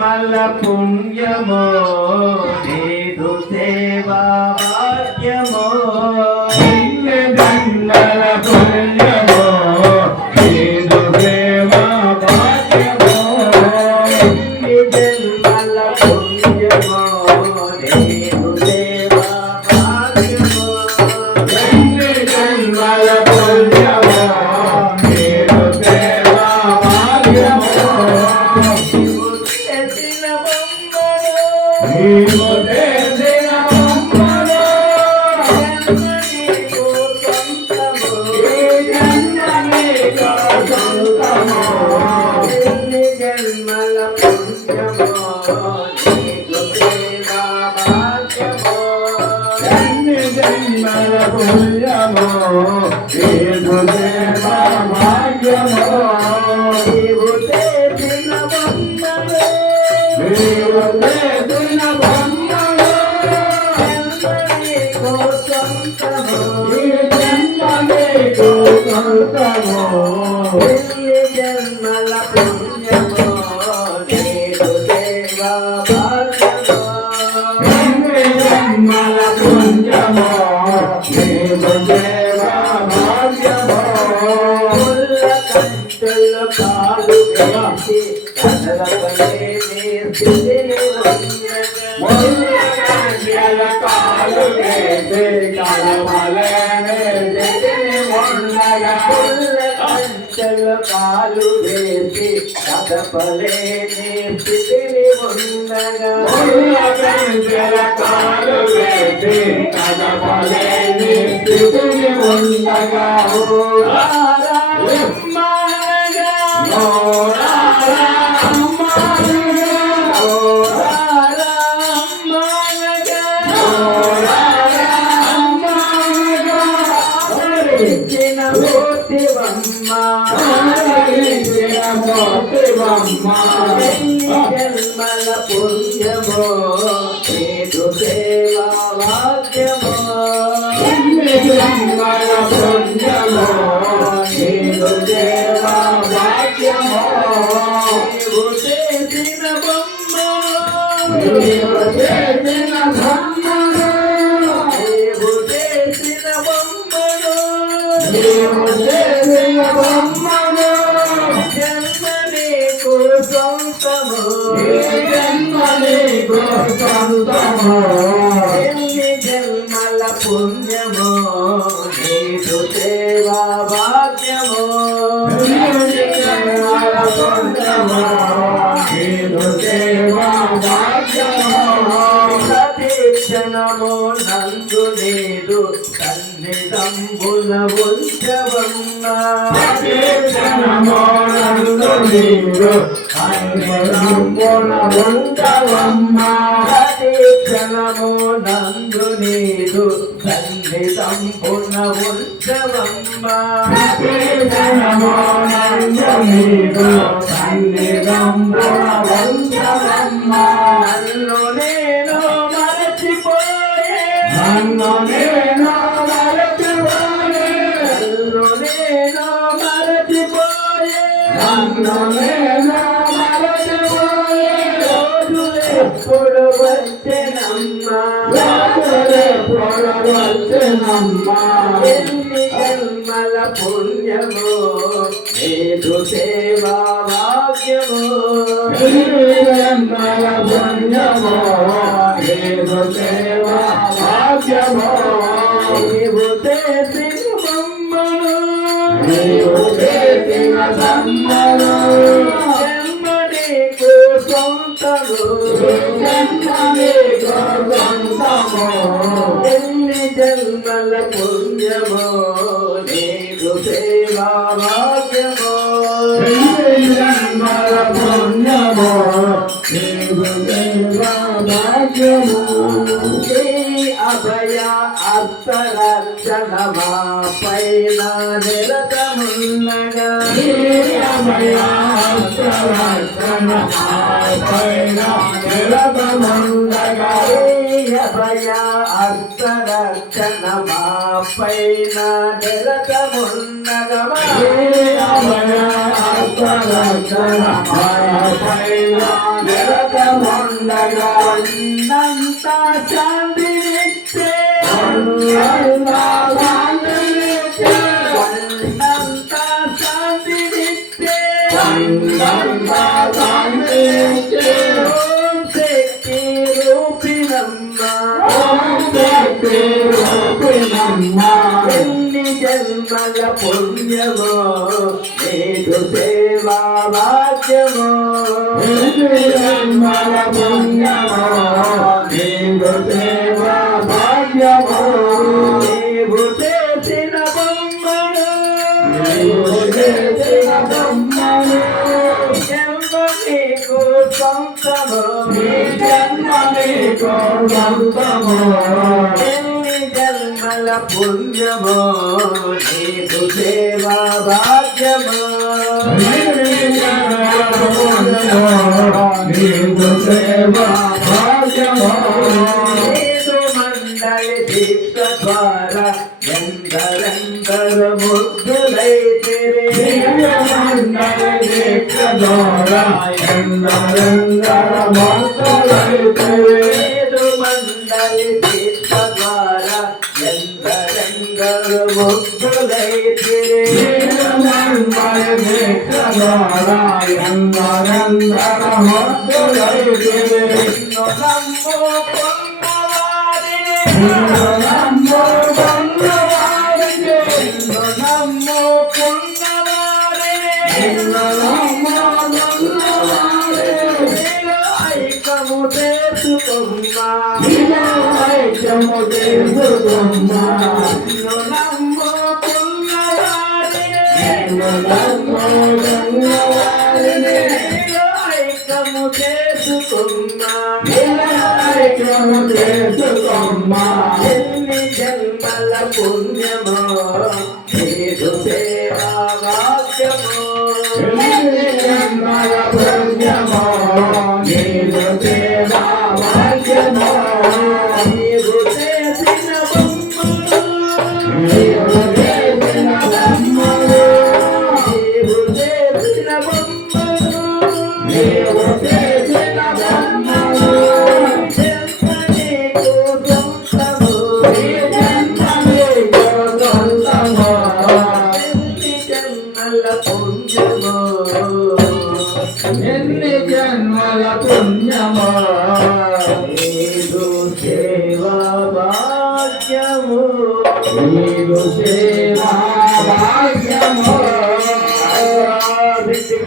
జన్మల పుణ్యమో నీదు సేవా భాగ్యమో జన్మల పుణ్యమో నీదు సేవా భాగ్యమో జన్మల పుణ్యమో నీదు సేవా భాగ్యమో జన్మల పుణ్యమో నీదు సేవా భాగ్యమో నీవు చేసిన బొమ్మలో నీకు సొంతము నీకు సొంతము జన్మల పుణ్యమో నీకు సేవా భాగ్యమో జన్మల పుణ్యమో నీదు సేవా భాగ్యమో నీవు చేసిన బొమ్మలో నీవు చేసిన బొమ్మలో నీకు సొంతము ఈ జన్మ నీకు సొంతము జన్మల పుణ్యమో నీకు సేవా భాగ్యమో జన్మల పుణ్యమో నీదు సేవా భాగ్యమో కంచెలు కాలు వేసి కదలపలే స్థితిని ముల్లకంచెల కాలు వేసి కదలపలేని స్థితిని ఉండగా కంచెలు కాలు వేసి కదపలేని స్థితిని ఉండగా ముల్లకంచెల కాలు వేసి కదలపలేని స్థితిని ఉండగా జన్మల పుణ్యమో నీదు సేవా భాగ్యమో జన్మల పుణ్యమో నీదు సేవా భాగ్యమో నీవు చేసిన బొమ్మలో నీవు చేసిన బ్రహ్మను నీవు చేసిన బొమ్మలో నీవు చేసిన బ్రహ్మను జన్మ నీకు సొంతము ఈ జన్మ నీకు సొంతము ఎన్ని జన్మల పుణ్యమో నీదు సేవా భాగ్యమో జన్మల పుణ్యమో నీదు సేవా భాగ్యమో ప్రతి క్షణము నందు నీదు సన్నిధంబున ఉంచవమ్మా క్షణమో నందు నీరు అన్యరంబున ఉండవమ్మా ప్రతి క్షణము నందు నీదు సన్నిధంబున ఉంచవమ్మా క్షణమో నందు నీరు సన్నిధంబున ఉండవమ్మా నన్ను నేను మరచిపోయే నన్ను నేను మరచిపోయే నన్ను నేను మరచిపోయే నన్ను నేను మరచిపోయే రోజులెప్పుడు వచ్చెనమ్మా రాజులే పొడవచ్చెనమ్మా ఎన్ని జన్మల పుణ్యమో నీదు సేవా భాగ్యమో జన్మల పుణ్యమో నీదు సేవా భాగ్యమో నీవు చేసిన బొమ్మను నీవు చేసిన సమ్మను జన్మ నీకు సొంతము జన్మ నీకు సొంతము ఎన్ని జన్మల పుణ్యమో నీదు సేవా భాగ్యమో జన్మల పుణ్యమో నీవు సేవా భాగ్యమో శ్రీ అభయ అర్థరక్షణ మా పైన నిరతమున్నగా పైన నిలబముండగా అభయ అర్థరక్షణ మా పైన నిరతమున్నగా పైన జగముండగా అన్నంత శాంతినిచ్చే అన్నంతా శాంతినిచ్చే అన్నంత శాంతినిచ్చే అన్నంతా శాంతినిచ్చే ఓం శక్తి రూపిణమ్మ ఓం శక్తి రూపిణమ్మ ఎన్ని జన్మల పుణ్యమో నీకు సేవా భాగ్యమో జన్మల పుణ్యమో నీకు సేవా భాగ్యమో నీవు చేసిన బొమ్మను నీవు చేసిన బ్రహ్మను జన్మ నీకు సొంతము నీ జన్మ నీకు సొంతము ఎన్ని జన్మల పుణ్యమో నీకు సేవా భాగ్యమో నీకు సేవా భాగ్యమో నీదు మండలి దీక్ష ద్వారా ఎందరెందరు ముగ్ధులైతిరి మండల దీక్ష ద్వారా ఎందరెందర భక్తులైతిరి నీదు మండలి దీక్ష ద్వారా ఎందరెందరు ముగ్ధులైతిరి మండల దీక్ష ద్వారా ఎందరెందర భక్తులైతిరి నిన్ను నమ్ముకున్నవారిని నిన్ను నమ్ముకున్నవారిని నీలో ఐక్యము చేసుకున్నా నిన్ను నమ్ముకున్నవారిని నీలో ఐక్యము చేసుకున్నా ఎన్ని జన్మల పుణ్యమో నీదు సేవా భాగ్యమో నీవు చేసిన బొమ్మలు నీవు చేసిన బొమ్మలు జన్మ నీకు సొంతము ఎన్ని జన్మల పుణ్యమో ఎన్ని జన్మల పుణ్యమో నీదు సేవా భాగ్యము నీకు సేవా భాగ్యమో ఆరాధించి